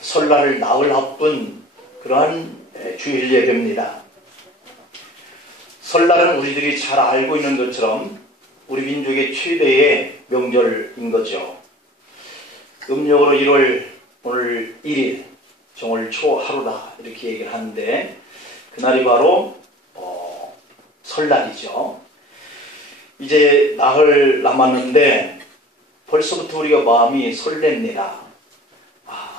설날을 나흘 앞둔 그러한 주일 예배입니다. 설날은 우리들이 잘 알고 있는 것처럼 우리 민족의 최대의 명절인 거죠. 음력으로 1월 오늘 1일 정월 초하루다 이렇게 얘기를 하는데 그날이 바로 설날이죠. 이제 나흘 남았는데 벌써부터 우리가 마음이 설렙니다.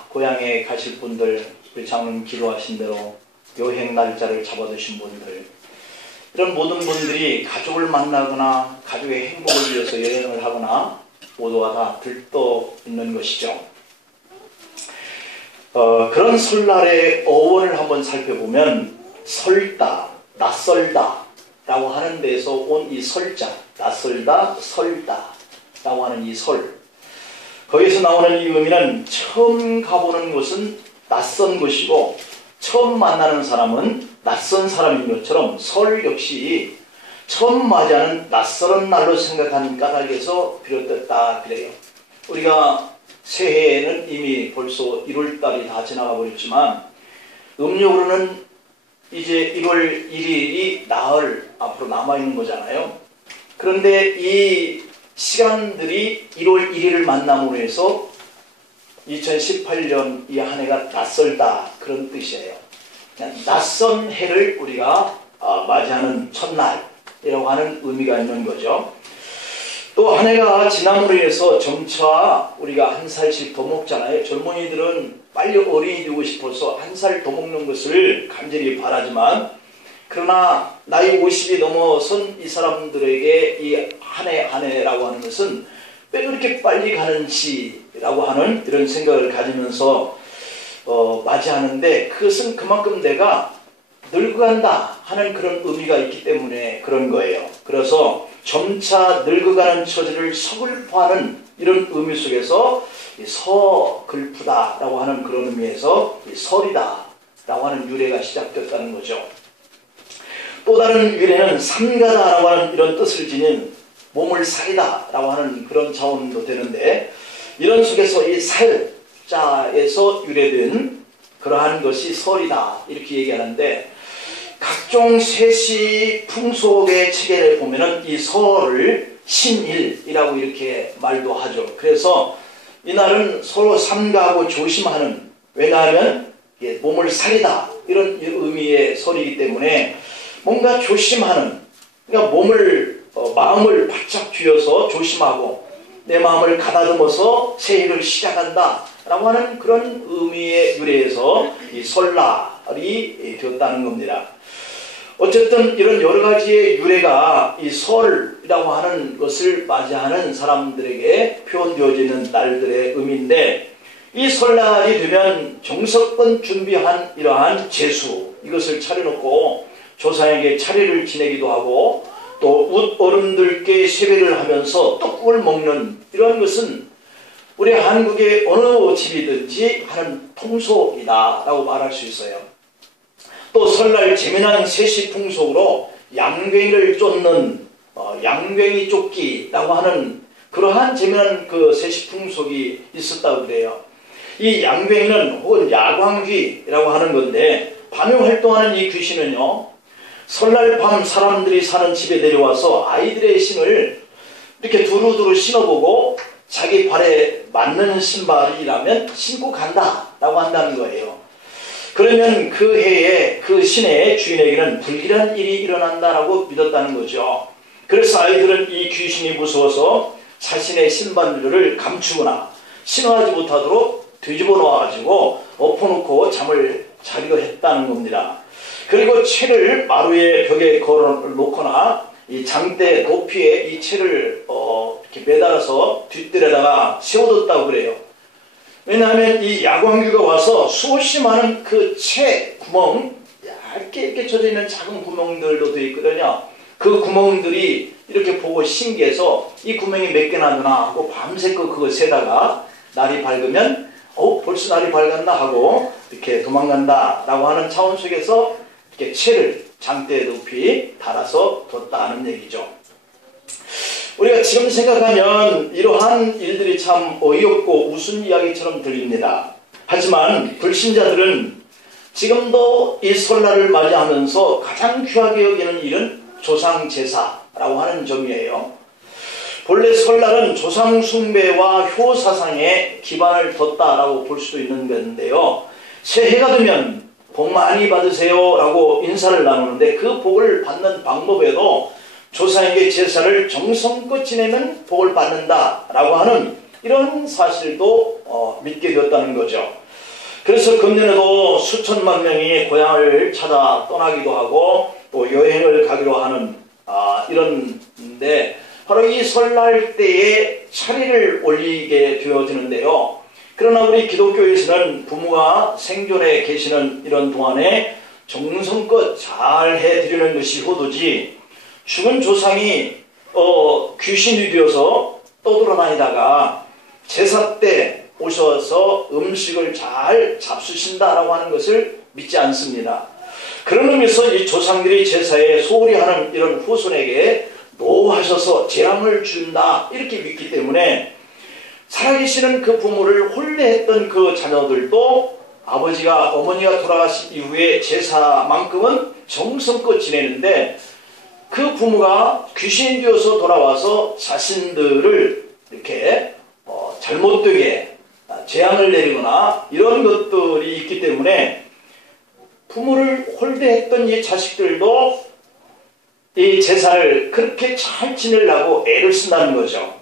고향에 가실 분들, 우리 장로님 기도하신 대로 여행 날짜를 잡아두신 분들, 이런 모든 분들이 가족을 만나거나 가족의 행복을 위해서 여행을 하거나 모두가 다 들떠 있는 것이죠. 그런 설날의 어원을 한번 살펴보면 설다, 낯설다 라고 하는 데에서 온 이 설자, 낯설다, 설다 라고 하는 이 설, 거기서 나오는 이 의미는 처음 가보는 곳은 낯선 곳이고 처음 만나는 사람은 낯선 사람인 것처럼 설 역시 처음 맞이하는 낯설은 날로 생각하는 까닭에서 비롯됐다 그래요. 우리가 새해에는 이미 벌써 1월달이 다 지나가 버렸지만 음력으로는 이제 1월 1일이 나흘 앞으로 남아있는 거잖아요. 그런데 이 시간들이 1월 1일을 만남으로 해서 2018년 이 한 해가 낯설다 그런 뜻이에요. 낯선 해를 우리가 맞이하는 첫날이라고 하는 의미가 있는 거죠. 또 한 해가 지남으로 인해서 점차 우리가 한 살씩 더 먹잖아요. 젊은이들은 빨리 어린이 되고 싶어서 한 살 더 먹는 것을 간절히 바라지만 그러나 나이 50이 넘어선 이 사람들에게 이 한 해 한 해라고 하는 것은 왜 그렇게 빨리 가는지라고 하는 이런 생각을 가지면서 맞이하는데 그것은 그만큼 내가 늙어간다 하는 그런 의미가 있기 때문에 그런 거예요. 그래서 점차 늙어가는 처지를 서글퍼하는 이런 의미 속에서 서글프다라고 하는 그런 의미에서 설이다라고 하는 유래가 시작됐다는 거죠. 또 다른 유래는 삼가다라고 하는 이런 뜻을 지닌 몸을 살이다라고 하는 그런 차원도 되는데 이런 속에서 이 살자에서 유래된 그러한 것이 설이다 이렇게 얘기하는데 각종 세시 풍속의 체계를 보면은 이 설을 신일이라고 이렇게 말도 하죠. 그래서 이날은 서로 삼가하고 조심하는, 왜냐하면 몸을 살이다 이런 의미의 설이기 때문에 뭔가 조심하는, 그러니까 마음을 바짝 쥐어서 조심하고 내 마음을 가다듬어서 새해를 시작한다 라고 하는 그런 의미의 유래에서 이 설날이 되었다는 겁니다. 어쨌든 이런 여러 가지의 유래가 이 설이라고 하는 것을 맞이하는 사람들에게 표현되어지는 날들의 의미인데 이 설날이 되면 정석껏 준비한 이러한 제수 이것을 차려놓고 조상에게 차례를 지내기도 하고 또 어른들께 세배를 하면서 떡국을 먹는 이런 것은 우리 한국의 어느 집이든지 하는 통속이다 라고 말할 수 있어요. 또 설날 재미난 세시 풍속으로 양괭이를 쫓는 양괭이 쫓기라고 하는 그러한 재미난 그 세시 풍속이 있었다고 그래요. 이 양괭이는 혹은 야광귀라고 하는 건데 밤에 활동하는 이 귀신은요 설날 밤 사람들이 사는 집에 내려와서 아이들의 신을 이렇게 두루두루 신어보고 자기 발에 맞는 신발이라면 신고 간다 라고 한다는 거예요. 그러면 그 해에 그 신의 주인에게는 불길한 일이 일어난다라고 믿었다는 거죠. 그래서 아이들은 이 귀신이 무서워서 자신의 신발들을 감추거나 신어하지 못하도록 뒤집어 놓아가지고 엎어놓고 잠을 자기도 했다는 겁니다. 그리고 채를 마루의 벽에 걸어 놓거나 이 장대 높이에 이 채를 이렇게 매달아서 뒷뜰에다가 세워뒀다고 그래요. 왜냐하면 이 야광귀가 와서 수없이 많은 그 채 구멍, 얇게 이렇게 쳐져 있는 작은 구멍들도 되어 있거든요. 그 구멍들이 이렇게 보고 신기해서 이 구멍이 몇 개나 되나 하고 밤새껏 그거 세다가 날이 밝으면 벌써 날이 밝았나 하고 이렇게 도망간다 라고 하는 차원 속에서 이렇게 채를 장대 높이 달아서 뒀다는 얘기죠. 우리가 지금 생각하면 이러한 일들이 참 어이없고 우스운 이야기처럼 들립니다. 하지만 불신자들은 지금도 이 설날을 맞이하면서 가장 귀하게 여기는 일은 조상제사라고 하는 점이에요. 본래 설날은 조상 숭배와 효사상에 기반을 뒀다라고 볼 수도 있는 건데요. 새해가 되면 복 많이 받으세요 라고 인사를 나누는데 그 복을 받는 방법에도 조상에게 제사를 정성껏 지내면 복을 받는다라고 하는 이런 사실도 믿게 되었다는 거죠. 그래서 금년에도 수천만 명이 고향을 찾아 떠나기도 하고 또 여행을 가기로 하는 이런데 바로 이 설날 때에 차례를 올리게 되어지는데요. 그러나 우리 기독교에서는 부모가 생존해 계시는 이런 동안에 정성껏 잘 해드리는 것이 효도지, 죽은 조상이 귀신이 되어서 떠돌아다니다가 제사 때 오셔서 음식을 잘 잡수신다라고 하는 것을 믿지 않습니다. 그런 의미에서 이 조상들이 제사에 소홀히 하는 이런 후손에게 노하셔서 재앙을 준다 이렇게 믿기 때문에 살아계시는 그 부모를 혼례했던 그 자녀들도 아버지가 어머니가 돌아가신 이후에 제사만큼은 정성껏 지내는데 그 부모가 귀신이 되어서 돌아와서 자신들을 이렇게 잘못되게 재앙을 내리거나 이런 것들이 있기 때문에 부모를 홀대했던 이 자식들도 이 제사를 그렇게 잘 지내려고 애를 쓴다는 거죠.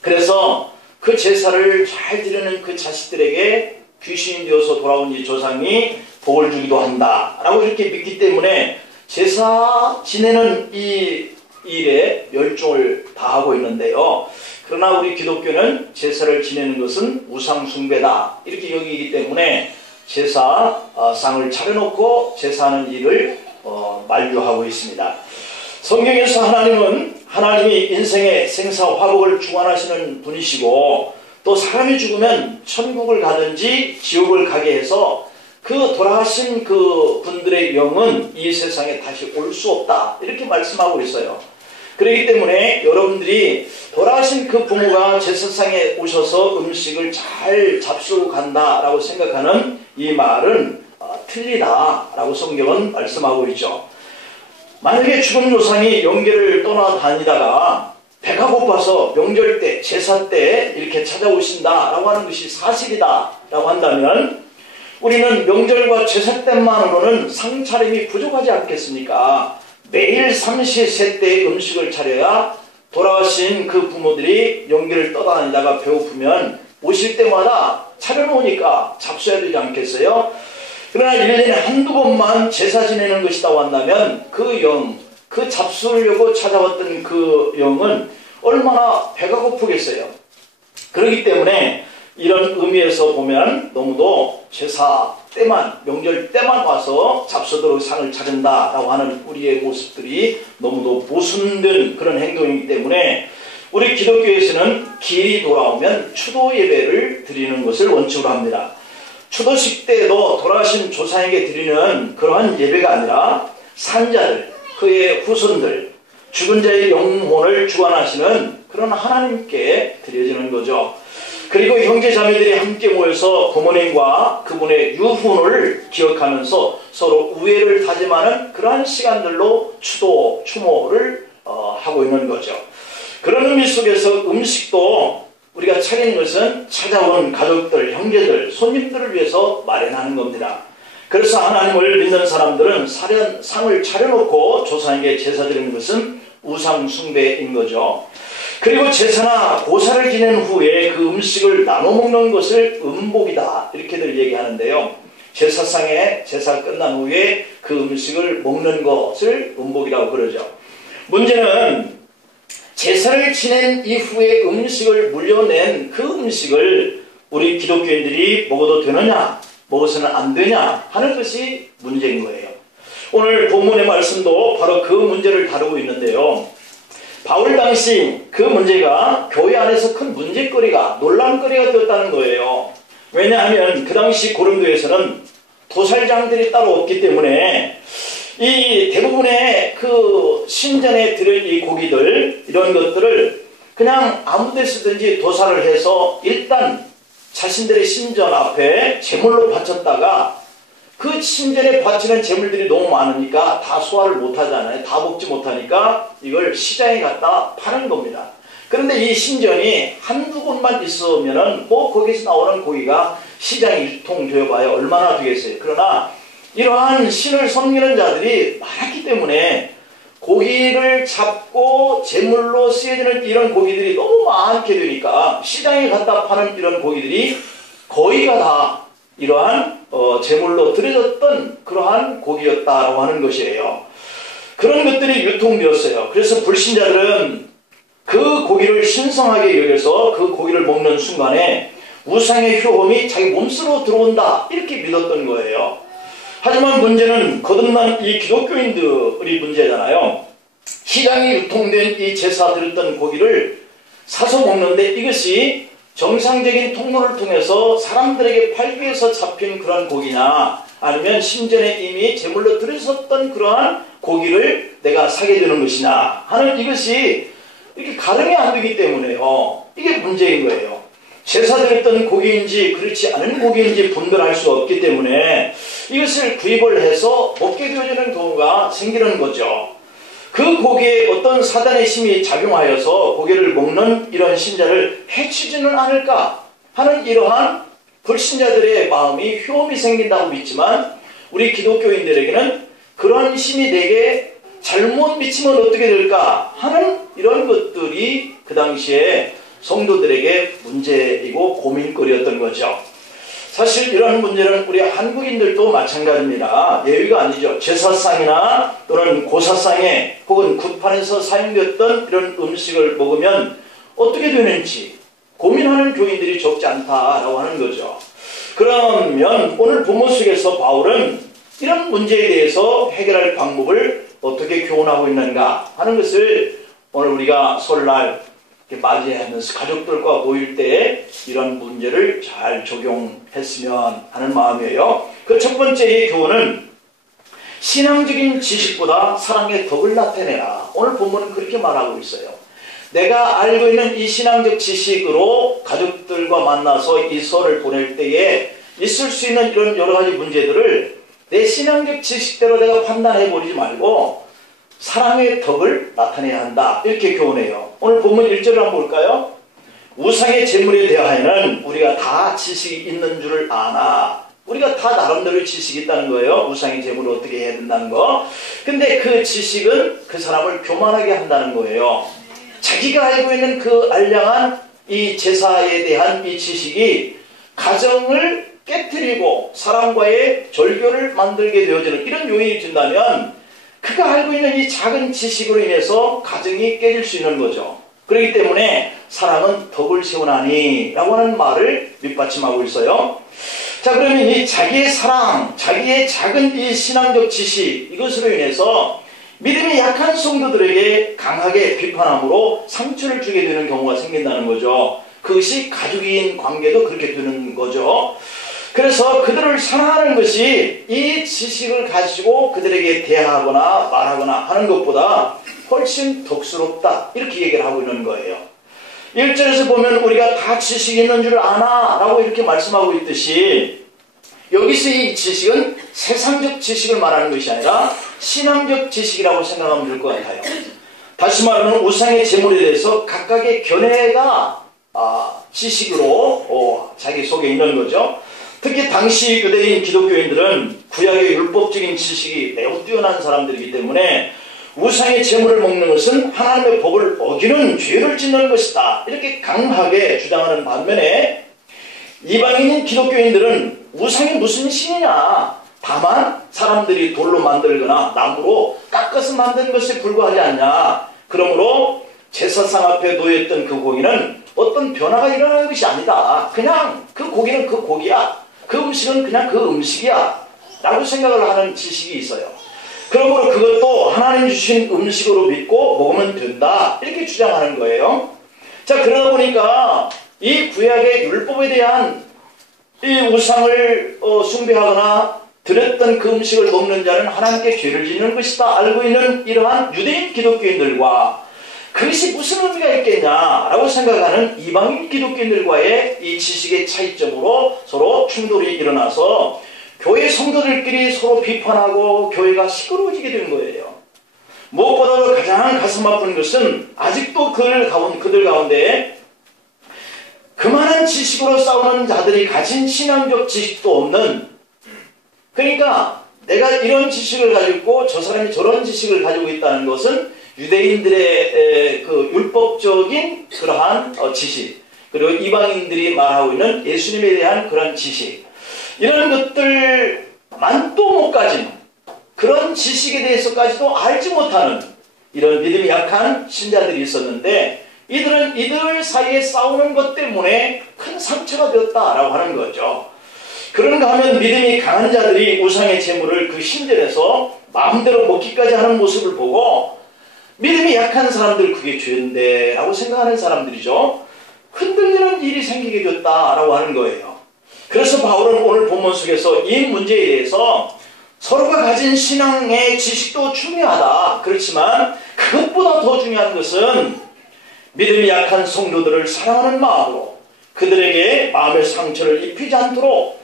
그래서 그 제사를 잘 지내는 그 자식들에게 귀신이 되어서 돌아온 이 조상이 복을 주기도 한다라고 이렇게 믿기 때문에 제사 지내는 이 일에 열중을 다하고 있는데요. 그러나 우리 기독교는 제사를 지내는 것은 우상 숭배다 이렇게 여기기 때문에 제사상을 차려놓고 제사하는 일을 만류하고 있습니다. 성경에서 하나님이 인생의 생사화복을 주관하시는 분이시고 또 사람이 죽으면 천국을 가든지 지옥을 가게 해서 그 돌아가신 그 분들의 영은 이 세상에 다시 올 수 없다 이렇게 말씀하고 있어요. 그렇기 때문에 여러분들이 돌아가신 그 부모가 제사상에 오셔서 음식을 잘 잡수고 간다라고 생각하는 이 말은 틀리다라고 성경은 말씀하고 있죠. 만약에 죽은 조상이 영계를 떠나다니다가 배가 고파서 명절 때, 제사 때 이렇게 찾아오신다라고 하는 것이 사실이다라고 한다면 우리는 명절과 제사 때만으로는 상차림이 부족하지 않겠습니까? 매일 삼시세때의 음식을 차려야 돌아가신 그 부모들이 영계를 떠나다니다가 배고프면 오실 때마다 차려놓으니까 잡숴야 되지 않겠어요? 그러나 1년에 한두 번만 제사 지내는 것이라고 한다면 그 잡수려고 찾아왔던 그 영은 얼마나 배가 고프겠어요. 그렇기 때문에 이런 의미에서 보면 너무도 제사 때만, 명절 때만 와서 잡수도록 상을 차린다라고 하는 우리의 모습들이 너무도 모순된 그런 행동이기 때문에 우리 기독교에서는 기일이 돌아오면 추도 예배를 드리는 것을 원칙으로 합니다. 추도식 때에도 돌아가신 조상에게 드리는 그러한 예배가 아니라 산자들, 그의 후손들, 죽은 자의 영혼을 주관하시는 그런 하나님께 드려지는 거죠. 그리고 형제자매들이 함께 모여서 부모님과 그분의 유훈을 기억하면서 서로 우애를 다짐하는 그러한 시간들로 추도, 추모를 하고 있는 거죠. 그런 의미 속에서 음식도 우리가 차리는 것은 찾아온 가족들, 형제들, 손님들을 위해서 마련하는 겁니다. 그래서 하나님을 믿는 사람들은 상을 차려놓고 조상에게 제사 드리는 것은 우상 숭배인 거죠. 그리고 제사나 고사를 지낸 후에 그 음식을 나눠 먹는 것을 음복이다 이렇게들 얘기하는데요. 제사상에 제사 끝난 후에 그 음식을 먹는 것을 음복이라고 그러죠. 문제는 제사를 지낸 이후에 음식을 물려낸 그 음식을 우리 기독교인들이 먹어도 되느냐 먹어서는 안 되냐 하는 것이 문제인 거예요. 오늘 본문의 말씀도 바로 그 문제를 다루고 있는데요. 바울 당시 그 문제가 교회 안에서 큰 문제거리가 논란거리가 되었다는 거예요. 왜냐하면 그 당시 고린도에서는 도살장들이 따로 없기 때문에 이 대부분의 그 신전에 들을 이 고기들 이런 것들을 그냥 아무 데서든지 도살을 해서 일단 자신들의 신전 앞에 제물로 바쳤다가 그 신전에 바치는 제물들이 너무 많으니까 다 소화를 못하잖아요. 다 먹지 못하니까 이걸 시장에 갖다 파는 겁니다. 그런데 이 신전이 한두 곳만 있으면은 뭐 거기서 나오는 고기가 시장에 유통되어봐야 얼마나 되겠어요. 그러나 이러한 신을 섬기는 자들이 많았기 때문에 고기를 잡고 제물로 쓰여지는 이런 고기들이 너무 많게 되니까 시장에 갖다 파는 이런 고기들이 거의가 다 이러한 제물로 드려졌던 그러한 고기였다라고 하는 것이에요. 그런 것들이 유통되었어요. 그래서 불신자들은 그 고기를 신성하게 여겨서 그 고기를 먹는 순간에 우상의 효험이 자기 몸속으로 들어온다 이렇게 믿었던 거예요. 하지만 문제는 거듭난 이 기독교인들이 문제잖아요. 시장에 유통된 이 제사 드렸던 고기를 사서 먹는데 이것이 정상적인 통로를 통해서 사람들에게 팔기 위해서 잡힌 그런 고기냐, 아니면 신전에 이미 제물로 드렸었던 그러한 고기를 내가 사게 되는 것이냐 하는 이것이 이렇게 가름이 안 되기 때문에요. 이게 문제인 거예요. 제사 드렸던 고기인지 그렇지 않은 고기인지 분별할 수 없기 때문에 이것을 구입을 해서 먹게 되어지는 경우가 생기는 거죠. 그 고기에 어떤 사단의 힘이 작용하여서 고기를 먹는 이런 신자를 해치지는 않을까 하는 이러한 불신자들의 마음이 효험이 생긴다고 믿지만, 우리 기독교인들에게는 그런 힘이 내게 잘못 미치면 어떻게 될까 하는 이런 것들이 그 당시에 성도들에게 문제이고 고민거리였던 거죠. 사실 이런 문제는 우리 한국인들도 마찬가지입니다. 예외가 아니죠. 제사상이나 또는 고사상에 혹은 굿판에서 사용되었던 이런 음식을 먹으면 어떻게 되는지 고민하는 교인들이 적지 않다라고 하는 거죠. 그러면 오늘 본문 속에서 바울은 이런 문제에 대해서 해결할 방법을 어떻게 교훈하고 있는가 하는 것을 오늘 우리가 설날 맞이하면서 가족들과 모일 때 이런 문제를 잘 적용했으면 하는 마음이에요. 그 첫 번째의 교훈은 신앙적인 지식보다 사랑의 덕을 나타내라. 오늘 본문은 그렇게 말하고 있어요. 내가 알고 있는 이 신앙적 지식으로 가족들과 만나서 이 설을 보낼 때에 있을 수 있는 이런 여러 가지 문제들을 내 신앙적 지식대로 내가 판단해버리지 말고 사랑의 덕을 나타내야 한다. 이렇게 교훈해요. 오늘 본문 1절을 한번 볼까요? 우상의 제물에 대하여는 우리가 다 지식이 있는 줄 아나. 우리가 다 나름대로 지식이 있다는 거예요. 우상의 제물을 어떻게 해야 된다는 거. 근데 그 지식은 그 사람을 교만하게 한다는 거예요. 자기가 알고 있는 그 알량한 이 제사에 대한 이 지식이 가정을 깨트리고 사람과의 절교를 만들게 되어지는 이런 요인이 된다면 그가 알고 있는 이 작은 지식으로 인해서 가정이 깨질 수 있는 거죠. 그렇기 때문에 사랑은 덕을 세우나니 라고 하는 말을 밑받침하고 있어요. 자, 그러면 이 자기의 사랑, 자기의 작은 이 신앙적 지식, 이것으로 인해서 믿음이 약한 성도들에게 강하게 비판함으로 상처를 주게 되는 경우가 생긴다는 거죠. 그것이 가족인 관계도 그렇게 되는 거죠. 그래서 그들을 사랑하는 것이 이 지식을 가지고 그들에게 대하거나 말하거나 하는 것보다 훨씬 덕스럽다, 이렇게 얘기를 하고 있는 거예요. 1절에서 보면 우리가 다 지식이 있는 줄 아나 라고 이렇게 말씀하고 있듯이, 여기서 이 지식은 세상적 지식을 말하는 것이 아니라 신앙적 지식이라고 생각하면 될 것 같아요. 다시 말하면 우상의 제물에 대해서 각각의 견해가 지식으로 자기 속에 있는 거죠. 특히 당시 유대인 기독교인들은 구약의 율법적인 지식이 매우 뛰어난 사람들이기 때문에 우상의 제물을 먹는 것은 하나님의 법을 어기는 죄를 짓는 것이다, 이렇게 강하게 주장하는 반면에 이방인인 기독교인들은 우상이 무슨 신이냐, 다만 사람들이 돌로 만들거나 나무로 깎아서 만든 것에 불과하지 않냐, 그러므로 제사상 앞에 놓여있던 그 고기는 어떤 변화가 일어나는 것이 아니다, 그냥 그 고기는 그 고기야, 그 음식은 그냥 그 음식이야 라고 생각을 하는 지식이 있어요. 그러므로 그것도 하나님 주신 음식으로 믿고 먹으면 된다, 이렇게 주장하는 거예요. 자, 그러다 보니까 이 구약의 율법에 대한 이 우상을 숭배하거나 드렸던 그 음식을 먹는 자는 하나님께 죄를 짓는 것이다 알고 있는 이러한 유대인 기독교인들과 그것이 무슨 의미가 있겠냐라고 생각하는 이방인 기독교인들과의 이 지식의 차이점으로 서로 충돌이 일어나서 교회 성도들끼리 서로 비판하고 교회가 시끄러워지게 된 거예요. 무엇보다도 가장 가슴 아픈 것은 아직도 그들 가운데 그만한 지식으로 싸우는 자들이 가진 신앙적 지식도 없는, 그러니까 내가 이런 지식을 가지고 있고 저 사람이 저런 지식을 가지고 있다는 것은 유대인들의 그 율법적인 그러한 지식, 그리고 이방인들이 말하고 있는 예수님에 대한 그런 지식, 이런 것들만 또 못 가진 그런 지식에 대해서까지도 알지 못하는 이런 믿음이 약한 신자들이 있었는데, 이들은 이들 사이에 싸우는 것 때문에 큰 상처가 되었다라고 하는 거죠. 그런가 하면 믿음이 강한 자들이 우상의 재물을 그 신전에서 마음대로 먹기까지 하는 모습을 보고 믿음이 약한 사람들, 그게 죄인데 라고 생각하는 사람들이죠. 흔들리는 일이 생기게 됐다라고 하는 거예요. 그래서 바울은 오늘 본문 속에서 이 문제에 대해서 서로가 가진 신앙의 지식도 중요하다. 그렇지만 그것보다 더 중요한 것은 믿음이 약한 성도들을 사랑하는 마음으로 그들에게 마음의 상처를 입히지 않도록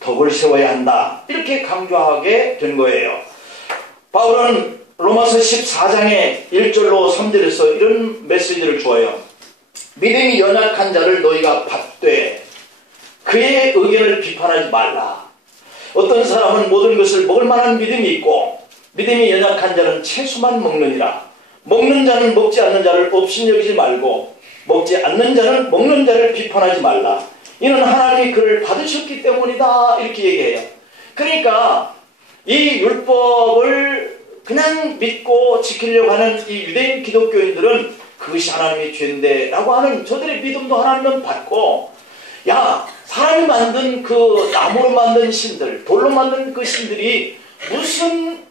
덕을 세워야 한다. 이렇게 강조하게 된 거예요. 바울은 로마서 14장의 1절로 3절에서 이런 메시지를 주어요. 믿음이 연약한 자를 너희가 받되 그의 의견을 비판하지 말라. 어떤 사람은 모든 것을 먹을 만한 믿음이 있고 믿음이 연약한 자는 채소만 먹느니라. 먹는 자는 먹지 않는 자를 업신여기지 말고 먹지 않는 자는 먹는 자를 비판하지 말라. 이는 하나님이 그를 받으셨기 때문이다. 이렇게 얘기해요. 그러니까 이 율법을 그냥 믿고 지키려고 하는 이 유대인 기독교인들은 그것이 하나님의 죄인데 라고 하는 저들의 믿음도 하나님은 받고, 야, 사람이 만든 그 나무로 만든 신들, 돌로 만든 그 신들이 무슨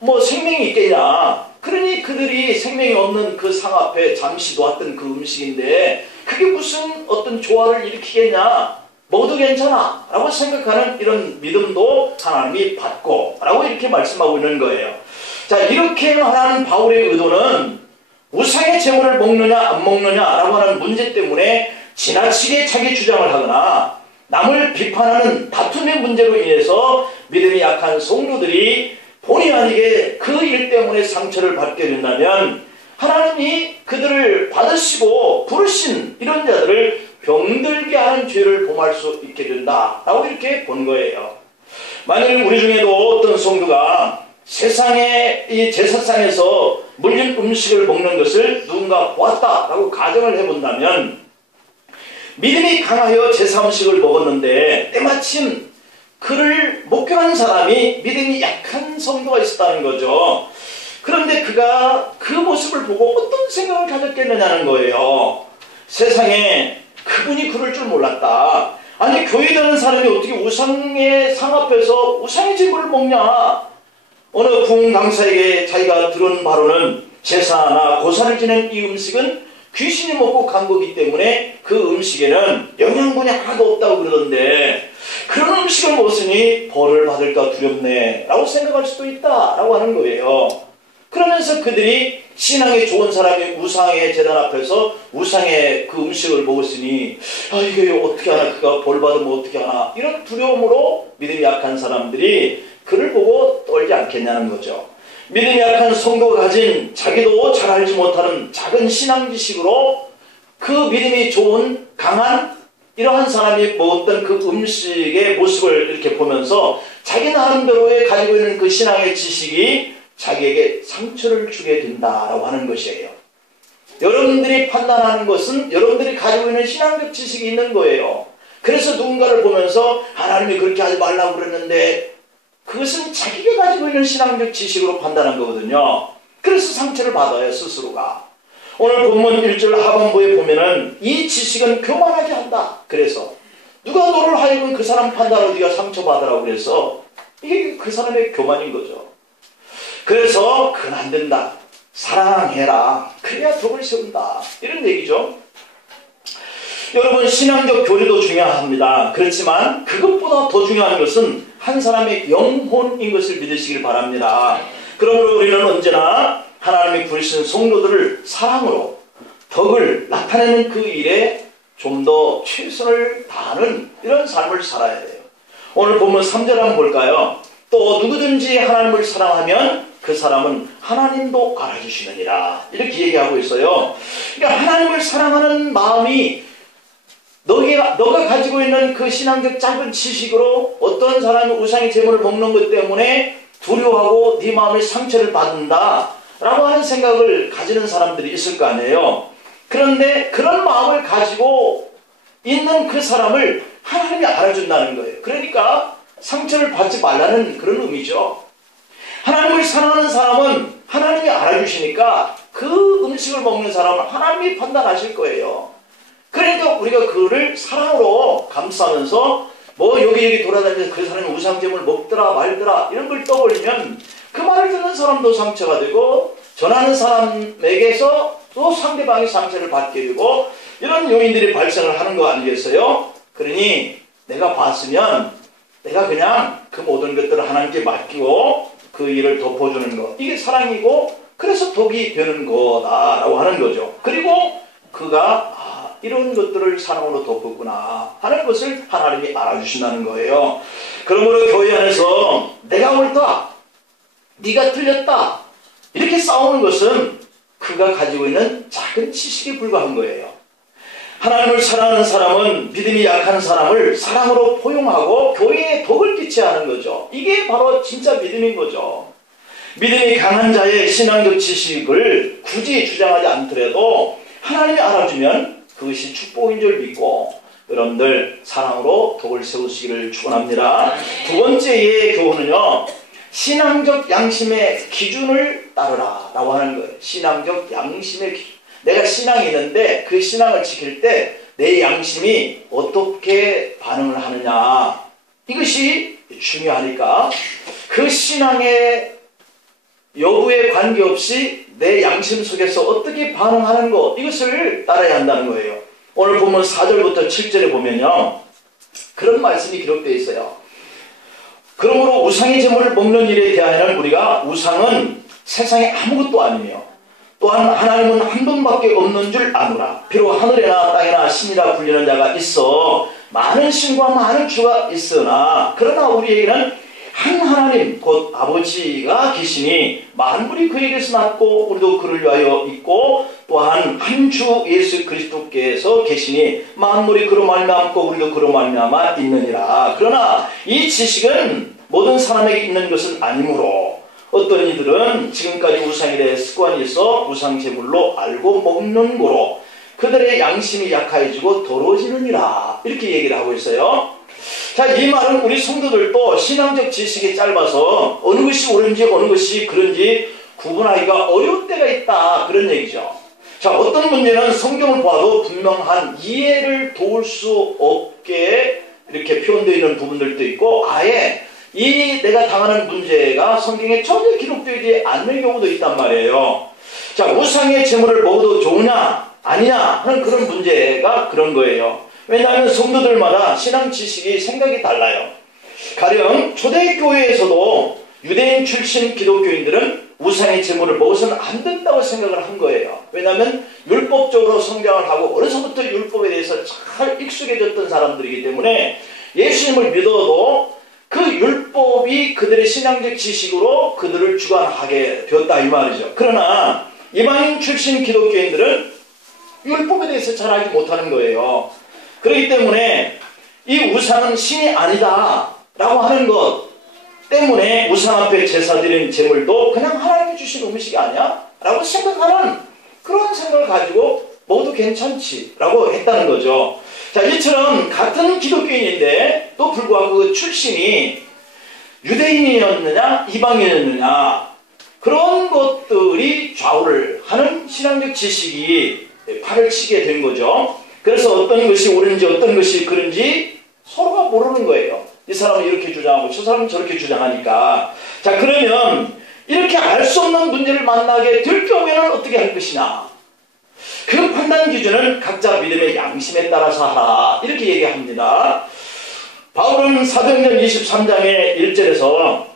생명이 있겠냐. 그러니 그들이 생명이 없는 그 상 앞에 잠시 놓았던 그 음식인데 그게 무슨 어떤 조화를 일으키겠냐. 먹어도 괜찮아 라고 생각하는 이런 믿음도 하나님이 받고 라고 이렇게 말씀하고 있는 거예요. 자, 이렇게 말하는 바울의 의도는 우상의 제물을 먹느냐 안 먹느냐 라고 하는 문제 때문에 지나치게 자기 주장을 하거나 남을 비판하는 다툼의 문제로 인해서 믿음이 약한 성도들이 본의 아니게 그 일 때문에 상처를 받게 된다면 하나님이 그들을 받으시고 부르신 이런 자들을 병들게 하는 죄를 범할 수 있게 된다라고 이렇게 본 거예요. 만일 우리 중에도 어떤 성도가 세상의 이 제사상에서 물린 음식을 먹는 것을 누군가 보았다라고 가정을 해본다면 믿음이 강하여 제사 음식을 먹었는데 때마침 그를 목격한 사람이 믿음이 약한 성도가 있었다는 거죠. 그런데 그가 그 모습을 보고 어떤 생각을 가졌겠느냐는 거예요. 세상에 그분이 그럴 줄 몰랐다. 아니, 교회 다니는 사람이 어떻게 우상의 상 앞에서 우상의 제물을 먹냐. 어느 부흥 강사에게 자기가 들은 바로는 제사나 고사를 지낸 이 음식은 귀신이 먹고 간 거기 때문에 그 음식에는 영양분이 하나도 없다고 그러던데 그런 음식을 먹었으니 벌을 받을까 두렵네 라고 생각할 수도 있다 라고 하는 거예요. 그러면서 그들이 신앙에 좋은 사람이 우상의 제단 앞에서 우상의 그 음식을 먹었으니 이게 어떻게 하나, 그가 벌 받으면 어떻게 하나, 이런 두려움으로 믿음이 약한 사람들이 그를 보고 떨지 않겠냐는 거죠. 믿음이 약한 성도가 가진 자기도 잘 알지 못하는 작은 신앙 지식으로 그 믿음이 좋은 강한 이러한 사람이 먹었던 그 음식의 모습을 이렇게 보면서 자기 나름대로의 가지고 있는 그 신앙의 지식이 자기에게 상처를 주게 된다라고 하는 것이에요. 여러분들이 판단하는 것은 여러분들이 가지고 있는 신앙적 지식이 있는 거예요. 그래서 누군가를 보면서 하나님이 그렇게 하지 말라고 그랬는데 그것은 자기가 가지고 있는 신앙적 지식으로 판단한 거거든요. 그래서 상처를 받아요, 스스로가. 오늘 본문 1절 하반부에 보면은 이 지식은 교만하게 한다. 그래서 누가 너를 하여금 그 사람 판단으로 네가 상처받으라고 그래서 이게 그 사람의 교만인 거죠. 그래서 그건 안 된다. 사랑해라. 그래야 덕을 세운다. 이런 얘기죠. 여러분, 신앙적 교리도 중요합니다. 그렇지만 그것보다 더 중요한 것은 한 사람의 영혼인 것을 믿으시길 바랍니다. 그러므로 우리는 언제나 하나님이 부르신 성도들을 사랑으로 덕을 나타내는 그 일에 좀 더 최선을 다하는 이런 삶을 살아야 돼요. 오늘 보면 3절 한번 볼까요? 또 누구든지 하나님을 사랑하면 그 사람은 하나님도 알아주시느니라. 이렇게 얘기하고 있어요. 그러니까 하나님을 사랑하는 마음이 너가 가지고 있는 그 신앙적 짧은 지식으로 어떤 사람이 우상의 제물을 먹는 것 때문에 두려워하고 네 마음에 상처를 받는다 라고 하는 생각을 가지는 사람들이 있을 거 아니에요. 그런데 그런 마음을 가지고 있는 그 사람을 하나님이 알아준다는 거예요. 그러니까 상처를 받지 말라는 그런 의미죠. 하나님을 사랑하는 사람은 하나님이 알아주시니까 그 음식을 먹는 사람은 하나님이 판단하실 거예요. 그러니까 우리가 그를 사랑으로 감싸면서 뭐 여기저기 돌아다니면서 그 사람이 우상제물 먹더라 말더라 이런 걸 떠올리면 그 말을 듣는 사람도 상처가 되고 전하는 사람에게서 또 상대방이 상처를 받게 되고 이런 요인들이 발생을 하는 거 아니겠어요? 그러니 내가 봤으면 내가 그냥 그 모든 것들을 하나님께 맡기고 그 일을 덮어주는 것, 이게 사랑이고 그래서 독이 되는 거다라고 하는 거죠. 그리고 그가 이런 것들을 사랑으로 덮었구나 하는 것을 하나님이 알아주신다는 거예요. 그러므로 교회 안에서 내가 옳다, 네가 틀렸다 이렇게 싸우는 것은 그가 가지고 있는 작은 지식에 불과한 거예요. 하나님을 사랑하는 사람은 믿음이 약한 사람을 사랑으로 포용하고 교회에 덕을 끼쳐야 하는 거죠. 이게 바로 진짜 믿음인 거죠. 믿음이 강한 자의 신앙적 지식을 굳이 주장하지 않더라도 하나님이 알아주면 그것이 축복인 줄 믿고 여러분들 사랑으로 덕을 세우시기를 축원합니다. 두 번째의 교훈은요, 신앙적 양심의 기준을 따르라 라고 하는 거예요. 신앙적 양심의 기준. 내가 신앙이 있는데 그 신앙을 지킬 때 내 양심이 어떻게 반응을 하느냐, 이것이 중요하니까 그 신앙의 여부에 관계없이 내 양심 속에서 어떻게 반응하는 것, 이것을 따라야 한다는 거예요. 오늘 보면 4절부터 7절에 보면요, 그런 말씀이 기록되어 있어요. 그러므로 우상의 제물을 먹는 일에 대하여는 우리가 우상은 세상에 아무것도 아니며 또한 하나님은 한 분밖에 없는 줄 아노라. 비록 하늘에나 땅에나 신이라 불리는 자가 있어 많은 신과 많은 주가 있으나 그러나 우리에게는 한 하나님 곧 아버지가 계시니 만물이 그에게서 났고 우리도 그를 위하여 있고 또한 한 주 예수 그리스도께서 계시니 만물이 그로 말미암고 우리도 그로 말미암아 있느니라. 그러나 이 지식은 모든 사람에게 있는 것은 아니므로 어떤 이들은 지금까지 우상에 대해 습관이 있어 우상 제물로 알고 먹는 거로 그들의 양심이 약해지고 더러워지느니라, 이렇게 얘기를 하고 있어요. 자, 이 말은 우리 성도들도 신앙적 지식이 짧아서 어느 것이 옳은지 어느 것이 그런지 구분하기가 어려운 때가 있다, 그런 얘기죠. 자, 어떤 문제는 성경을 봐도 분명한 이해를 도울 수 없게 이렇게 표현되어 있는 부분들도 있고 아예 이 내가 당하는 문제가 성경에 전혀 기록되지 않는 경우도 있단 말이에요. 자, 우상의 제물을 먹어도 좋으냐 아니냐 하는 그런 문제가 그런 거예요. 왜냐하면 성도들마다 신앙 지식이 생각이 달라요. 가령 초대교회에서도 유대인 출신 기독교인들은 우상의 제물을 먹어서는 안 된다고 생각을 한 거예요. 왜냐하면 율법적으로 성장을 하고 어려서부터 율법에 대해서 잘 익숙해졌던 사람들이기 때문에 예수님을 믿어도 그 율법이 그들의 신앙적 지식으로 그들을 주관하게 되었다, 이 말이죠. 그러나 이방인 출신 기독교인들은 율법에 대해서 잘 알지 못하는 거예요. 그렇기 때문에 이 우상은 신이 아니다 라고 하는 것 때문에 우상 앞에 제사 드린 제물도 그냥 하나님이 주신 음식이 아니야? 라고 생각하는 그런 생각을 가지고 먹어도 괜찮지 라고 했다는 거죠. 자, 이처럼 같은 기독교인인데 또 불구하고 그 출신이 유대인이었느냐 이방인이었느냐 그런 것들이 좌우를 하는 신앙적 지식이 팔을 치게 된 거죠. 그래서 어떤 것이 옳은지 어떤 것이 그런지 서로가 모르는 거예요. 이 사람은 이렇게 주장하고 저 사람은 저렇게 주장하니까. 자, 그러면 이렇게 알 수 없는 문제를 만나게 될 경우에는 어떻게 할 것이냐, 그 판단 기준은 각자 믿음의 양심에 따라서 하라, 이렇게 얘기합니다. 바울은 사도행전 23장의 1절에서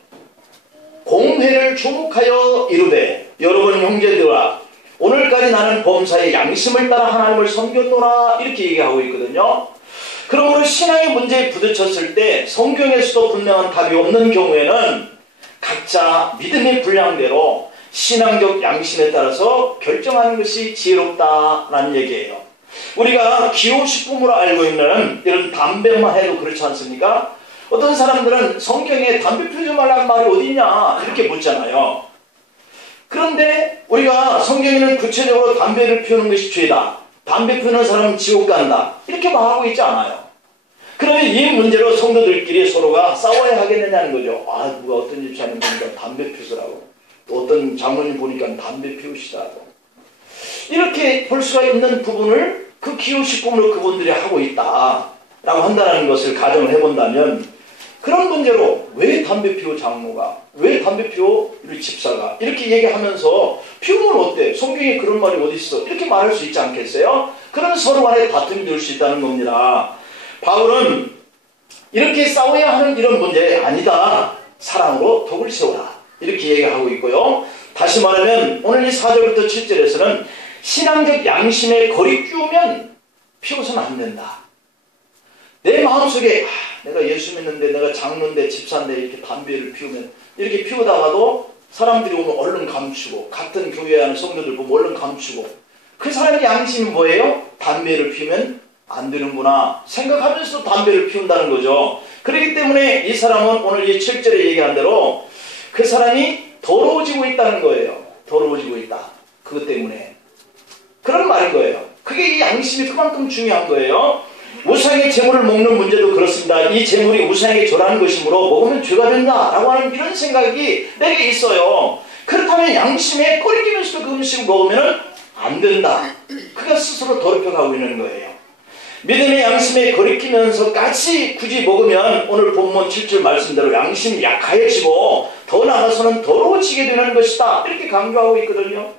공회를 주목하여 이르되 여러분 형제들아 오늘까지 나는 범사에 양심을 따라 하나님을 섬겼노라 이렇게 얘기하고 있거든요. 그러므로 신앙의 문제에 부딪혔을 때 성경에서도 분명한 답이 없는 경우에는 각자 믿음의 분량대로 신앙적 양심에 따라서 결정하는 것이 지혜롭다라는 얘기예요. 우리가 기호식품으로 알고 있는 이런 담배만 해도 그렇지 않습니까? 어떤 사람들은 성경에 담배 피우지 말라는 말이 어디 있냐 이렇게 묻잖아요. 그런데 우리가 성경에는 구체적으로 담배를 피우는 것이 죄다, 담배 피우는 사람은 지옥 간다 이렇게 말하고 있지 않아요. 그러면 이 문제로 성도들끼리 서로가 싸워야 하겠느냐는 거죠. 아, 누가 어떤 집사님 보니까 담배 피우더라고, 또 어떤 장로님 보니까 담배 피우시더라고, 이렇게 볼 수가 있는 부분을 그 기호식품으로 그분들이 하고 있다라고 한다는 것을 가정을 해본다면, 그런 문제로 왜 담배 피우 장로가, 왜 담배 피우 우리 집사가 이렇게 얘기하면서 피우면 어때? 성경에 그런 말이 어디 있어? 이렇게 말할 수 있지 않겠어요? 그러면 서로 간에 다툼이 될 수 있다는 겁니다. 바울은 이렇게 싸워야 하는 이런 문제 아니다, 사랑으로 덕을 세우라 이렇게 얘기하고 있고요. 다시 말하면 오늘 이 4절부터 7절에서는 신앙적 양심에 거리 끼우면 피워서는 안 된다. 내 마음속에 내가 예수 믿는데, 내가 장로인데, 집사인데 이렇게 담배를 피우면, 이렇게 피우다가도 사람들이 오면 얼른 감추고, 같은 교회에 하는 성도들 보면 얼른 감추고, 그 사람의 양심이 뭐예요? 담배를 피우면 안 되는구나 생각하면서도 담배를 피운다는 거죠. 그렇기 때문에 이 사람은 오늘 이 7절에 얘기한 대로 그 사람이 더러워지고 있다는 거예요. 더러워지고 있다. 그것 때문에. 그런 말인 거예요. 그게 이 양심이 그만큼 중요한 거예요. 우상의 재물을 먹는 문제도 그렇습니다. 이 재물이 우상에게 절하는 것이므로 먹으면 죄가 된다라고 하는 이런 생각이 내게 있어요. 그렇다면 양심에 꺼리끼면서도 그 음식을 먹으면 안 된다. 그가 스스로 더럽혀가고 있는 거예요. 믿음의 양심에 거리끼면서까지 굳이 먹으면 오늘 본문 7절 말씀대로 양심이 약해지고 더 나아가서는 더러워지게 되는 것이다 이렇게 강조하고 있거든요.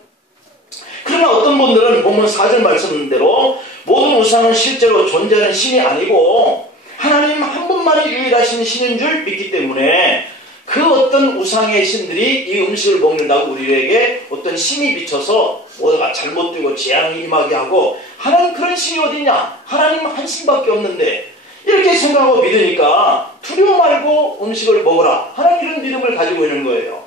그러나 어떤 분들은 본문 4절 말씀대로 모든 우상은 실제로 존재하는 신이 아니고 하나님 한 분만이 유일하신 신인 줄 믿기 때문에 그 어떤 우상의 신들이 이 음식을 먹는다고 우리에게 어떤 힘이 비쳐서 뭐가 잘못되고 재앙이 임하게 하고, 하나님 그런 신이 어딨냐, 하나님 한 신밖에 없는데 이렇게 생각하고 믿으니까 두려워 말고 음식을 먹어라 하나님 이런 믿음을 가지고 있는 거예요.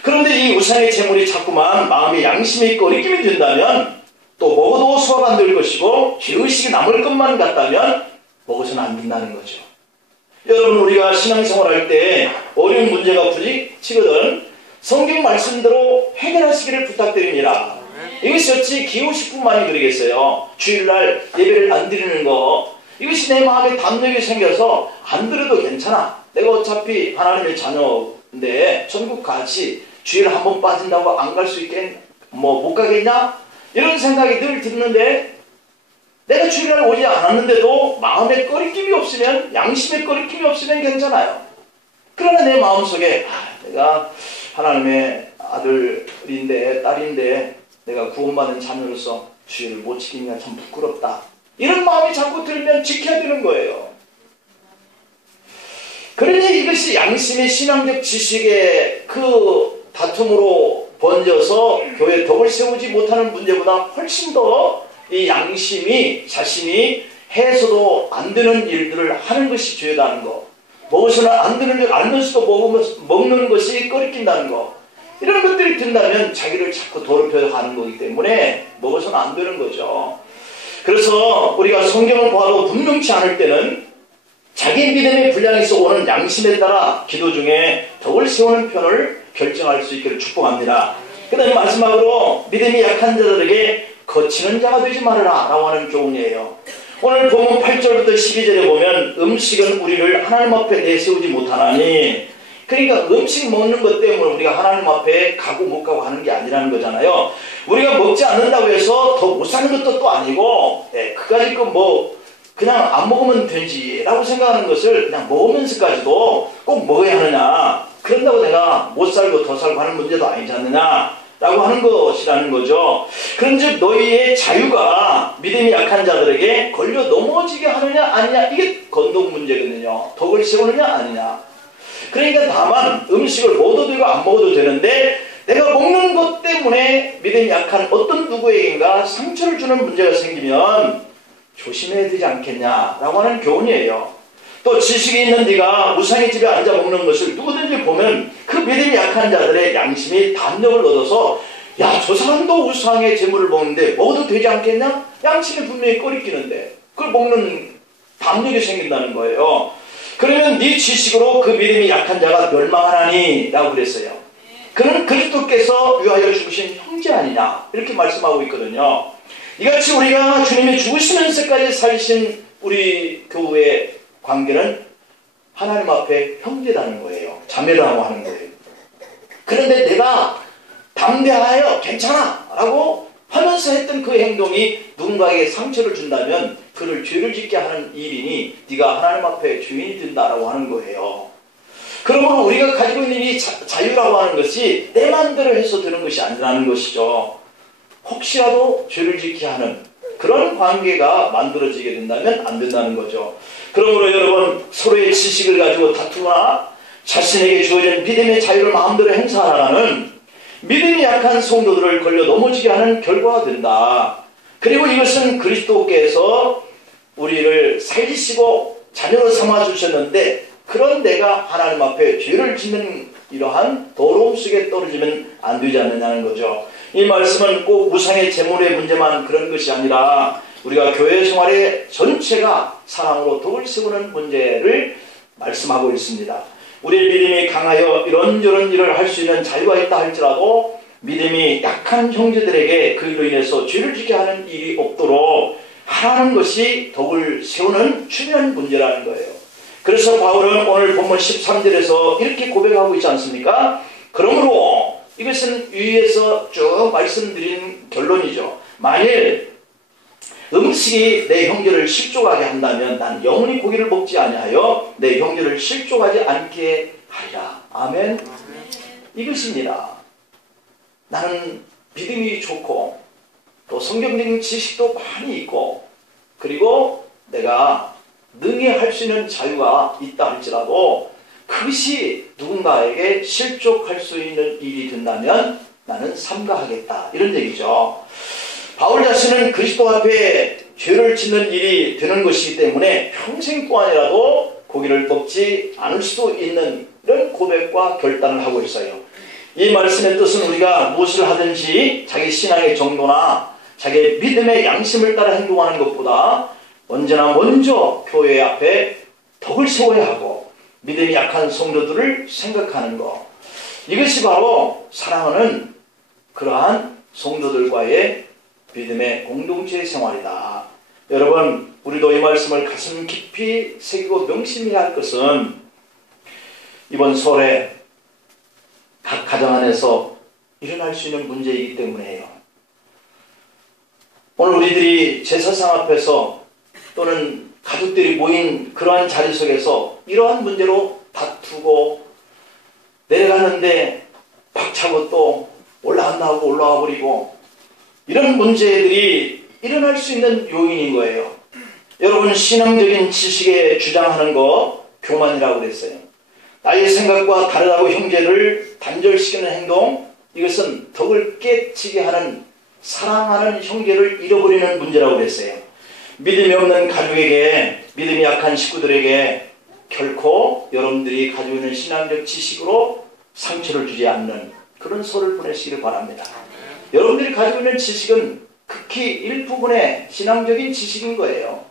그런데 이 우상의 재물이 자꾸만 마음의 양심에 꺼리낌이 된다면 또 먹어도 소화가 안 될 것이고 죄의식이 남을 것만 같다면 먹어서는 안 된다는 거죠. 여러분, 우리가 신앙생활할 때 어려운 문제가 부딪히거든 성경 말씀대로 해결하시기를 부탁드립니다. 이것이 어찌 기호식뿐만이 그러겠어요. 주일날 예배를 안 드리는 거, 이것이 내 마음에 담력이 생겨서 안 드려도 괜찮아, 내가 어차피 하나님의 자녀인데 천국 가지, 주일 한 번 빠진다고 안 갈 수 있겠, 못 가겠냐, 이런 생각이 늘 드는데 내가 주일날 오지 않았는데도 마음에 꺼리낌이 없으면, 양심에 꺼리낌이 없으면 괜찮아요. 그러나 내 마음속에 내가 하나님의 아들인데 딸인데 내가 구원받은 자녀로서 주일을 못 지키니까 참 부끄럽다, 이런 마음이 자꾸 들면 지켜야 되는 거예요. 그러니 이것이 양심의 신앙적 지식의 그 다툼으로 번져서 교회에 덕을 세우지 못하는 문제보다 훨씬 더 이 양심이 자신이 해서도 안 되는 일들을 하는 것이 죄다는 거, 먹어서는 안 되는 줄 알면서도 먹는 것이 꺼리낀다는 거, 이런 것들이 든다면 자기를 자꾸 더럽혀 가는 거기 때문에 먹어서는 안 되는 거죠. 그래서 우리가 성경을 봐도 분명치 않을 때는 자기 믿음의 분량에서 오는 양심에 따라 기도 중에 덕을 세우는 편을 결정할 수 있기를 축복합니다. 그 다음에 마지막으로 믿음이 약한 자들에게 거치는 자가 되지 말아라 라고 하는 교훈이에요. 오늘 본문 8절부터 12절에 보면 음식은 우리를 하나님 앞에 내세우지 못하나니, 그러니까 음식 먹는 것 때문에 우리가 하나님 앞에 가고 못 가고 하는 게 아니라는 거잖아요. 우리가 먹지 않는다고 해서 더 못 사는 것도 또 아니고, 그까짓 거 그냥 안 먹으면 되지 라고 생각하는 것을 그냥 먹으면서까지도 꼭 먹어야 하느냐, 그런다고 내가 못 살고 더 살고 하는 문제도 아니지 않느냐 라고 하는 것이라는 거죠. 그런즉 너희의 자유가 믿음이 약한 자들에게 걸려 넘어지게 하느냐 아니냐, 이게 건동 문제거든요. 덕을 세우느냐 아니냐. 그러니까 다만 음식을 먹어도 되고 안 먹어도 되는데 내가 먹는 것 때문에 믿음이 약한 어떤 누구에겐가 상처를 주는 문제가 생기면 조심해야 되지 않겠냐라고 하는 교훈이에요. 또 지식이 있는 네가 우상의 집에 앉아 먹는 것을 누구든지 보면 그 믿음이 약한 자들의 양심이 담력을 얻어서 야, 저 사람도 우상의 재물을 먹는데 먹어도 되지 않겠냐? 양심이 분명히 꺼리끼는데 그걸 먹는 담력이 생긴다는 거예요. 그러면 네 지식으로 그 믿음이 약한 자가 멸망하나니 라고 그랬어요. 그는 그리스도께서 위하여 죽으신 형제 아니냐 이렇게 말씀하고 있거든요. 이같이 우리가 주님이 죽으시면서까지 살리신 우리 교우의 관계는 하나님 앞에 형제라는 거예요. 자매라고 하는 거예요. 그런데 내가 담대하여 괜찮아 라고 하면서 했던 그 행동이 누군가에게 상처를 준다면 그를 죄를 짓게 하는 일이니 네가 하나님 앞에 주인이 된다라고 하는 거예요. 그러므로 우리가 가지고 있는 이 자유라고 하는 것이 내 마음대로 해서 되는 것이 아니라는 것이죠. 혹시라도 죄를 짓게 하는 그런 관계가 만들어지게 된다면 안 된다는 거죠. 그러므로 여러분 서로의 지식을 가지고 다투거나 자신에게 주어진 믿음의 자유를 마음대로 행사하라는 믿음이 약한 성도들을 걸려 넘어지게 하는 결과가 된다. 그리고 이것은 그리스도께서 우리를 살리시고 자녀로 삼아주셨는데 그런 내가 하나님 앞에 죄를 짓는 이러한 더러움 속에 떨어지면 안 되지 않느냐는 거죠. 이 말씀은 꼭 우상의 재물의 문제만 그런 것이 아니라 우리가 교회 생활의 전체가 사랑으로 덕을 세우는 문제를 말씀하고 있습니다. 우리의 믿음이 강하여 이런저런 일을 할 수 있는 자유가 있다 할지라도 믿음이 약한 형제들에게 그 일로 인해서 죄를 짓게 하는 일이 없도록 하라는 것이 덕을 세우는 중요한 문제라는 거예요. 그래서 바울은 오늘 본문 13절에서 이렇게 고백하고 있지 않습니까? 그러므로 이것은 위에서 쭉 말씀드린 결론이죠. 만일 음식이 내 형제를 실족하게 한다면 난 영원히 고기를 먹지 아니하여 내 형제를 실족하지 않게 하리라. 아멘. 이것입니다. 나는 믿음이 좋고 또 성경적인 지식도 많이 있고 그리고 내가 능히 할 수 있는 자유가 있다 할지라도 그것이 누군가에게 실족할 수 있는 일이 된다면 나는 삼가하겠다 이런 얘기죠. 바울 자신은 그리스도 앞에 죄를 짓는 일이 되는 것이기 때문에 평생 동안이라도 고기를 먹지 않을 수 있는 이런 고백과 결단을 하고 있어요. 이 말씀의 뜻은 우리가 무엇을 하든지 자기 신앙의 정도나 자기의 믿음의 양심을 따라 행동하는 것보다 언제나 먼저 교회 앞에 덕을 세워야 하고 믿음이 약한 성도들을 생각하는 것, 이것이 바로 사랑하는 그러한 성도들과의 믿음의 공동체 생활이다. 여러분, 우리도 이 말씀을 가슴 깊이 새기고 명심해야 할 것은 이번 설에 각 가정 안에서 일어날 수 있는 문제이기 때문이에요. 오늘 우리들이 제사상 앞에서 또는 가족들이 모인 그러한 자리 속에서 이러한 문제로 다투고 내려가는데 박차고 또 올라간다 하고 올라와 버리고 이런 문제들이 일어날 수 있는 요인인 거예요. 여러분, 신앙적인 지식에 주장하는 거 교만이라고 그랬어요. 나의 생각과 다르다고 형제를 단절시키는 행동, 이것은 덕을 깨치게 하는 사랑하는 형제를 잃어버리는 문제라고 그랬어요. 믿음이 없는 가족에게, 믿음이 약한 식구들에게 결코 여러분들이 가지고 있는 신앙적 지식으로 상처를 주지 않는 그런 설을 보내시기를 바랍니다. 여러분들이 가지고 있는 지식은 극히 일부분의 신앙적인 지식인 거예요.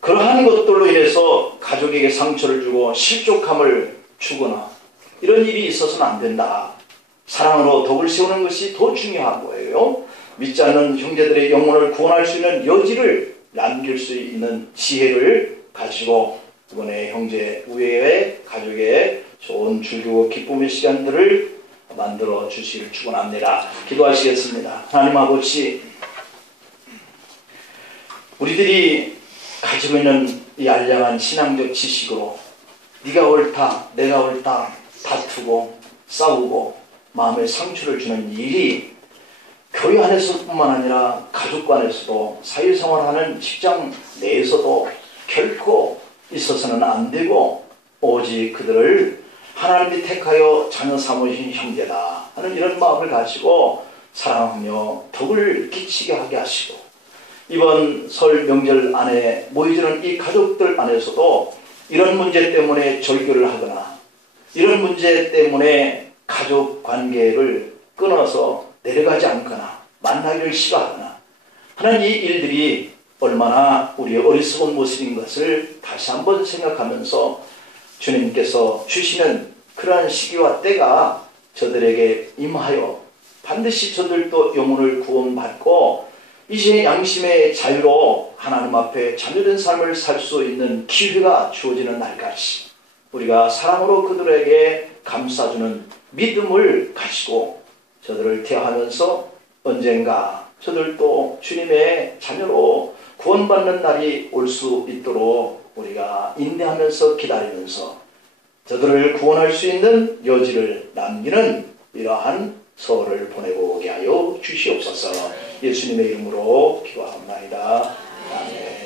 그러한 것들로 인해서 가족에게 상처를 주고 실족함을 주거나 이런 일이 있어서는 안 된다. 사랑으로 덕을 세우는 것이 더 중요한 거예요. 믿지 않는 형제들의 영혼을 구원할 수 있는 여지를 남길 수 있는 지혜를 가지고 이번에 형제 우애의 가족의 좋은 즐거워 기쁨의 시간들을 만들어 주시길 축원합니다. 기도하시겠습니다. 하나님 아버지, 우리들이 가지고 있는 이 알량한 신앙적 지식으로 네가 옳다, 내가 옳다 다투고 싸우고 마음에 상처를 주는 일이 교회 안에서뿐만 아니라 가족 안에서도 사회생활하는 직장 내에서도 결코 있어서는 안 되고 오직 그들을 하나님이 택하여 자녀 삼으신 형제다. 하는 이런 마음을 가지고 사랑하며 덕을 끼치게 하게 하시고, 이번 설 명절 안에 모여지는 이 가족들 안에서도 이런 문제 때문에 절교를 하거나 이런 문제 때문에 가족 관계를 끊어서 내려가지 않거나 만나기를 싫어하거나 하는 이 일들이 얼마나 우리의 어리석은 모습인 것을 다시 한번 생각하면서 주님께서 주시는 그러한 시기와 때가 저들에게 임하여 반드시 저들도 영혼을 구원받고 이제 양심의 자유로 하나님 앞에 자유된 삶을 살 수 있는 기회가 주어지는 날까지 우리가 사랑으로 그들에게 감싸주는 믿음을 가지고 저들을 대하면서 언젠가 저들도 주님의 자녀로 구원받는 날이 올 수 있도록 우리가 인내하면서 기다리면서 저들을 구원할 수 있는 여지를 남기는 이러한 서울을 보내고 오게 하여 주시옵소서. 예수님의 이름으로 기도합니다. 아멘.